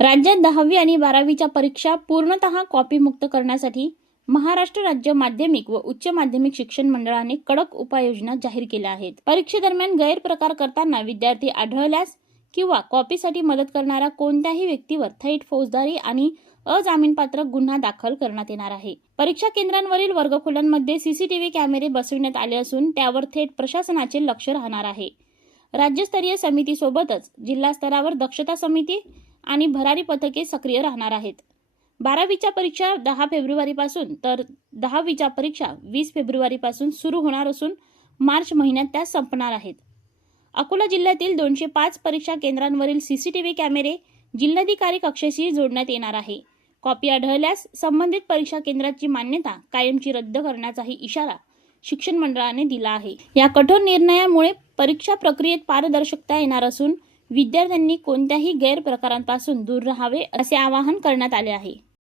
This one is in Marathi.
राज्यात 10वी आणि 12वीच्या परीक्षा पूर्णतः कॉपीमुक्त करण्यासाठी महाराष्ट्र राज्य माध्यमिक व उच्च माध्यमिक शिक्षण मंडळाने कडक उपाययोजना जाहीर केल्या आहेत। परीक्षेदरम्यान गैरप्रकार करताना विद्यार्थी आढळल्यास किंवा कॉपीसाठी मदत करणाऱ्या कोणत्याही व्यक्तीवर थेट फौजदारी आणि अजामीनपात्र गुन्हा दाखल करण्यात येणार आहे। परीक्षा केंद्रांवरील वर्गखोल्यांमध्ये सीसीटीव्ही कॅमेरे बसविण्यात आले असून त्यावर थेट प्रशासनाचे लक्ष राहणार आहे। राज्यस्तरीय समितीसोबतच जिल्हा स्तरावर दक्षता समिती आणि भरारी पथके सक्रिय राहणार आहेत। 12वीच्या परीक्षा 10 फेब्रुवारीपासून तर 10वीच्या परीक्षा 20 फेब्रुवारीपासून सुरू होणार असून मार्च महिन्यात त्या संपणार आहेत। अकोला जिल्ह्यातील 205 परीक्षा केंद्रांवरील सीसीटीव्ही कॅमेरे जिल्हाधिकारी कक्षेशी जोडण्यात येणार आहे। कॉपी आढळल्यास संबंधित परीक्षा केंद्राची मान्यता कायमची रद्द करण्याचाही इशारा शिक्षण मंडळाने दिला आहे। या कठोर निर्णयामुळे परीक्षा प्रक्रियेत पारदर्शकता येणार असून विद्यार्थ्यांनी कोणत्याही गैरप्रकारांपासून दूर राहावे असे आवाहन करण्यात आले आहे।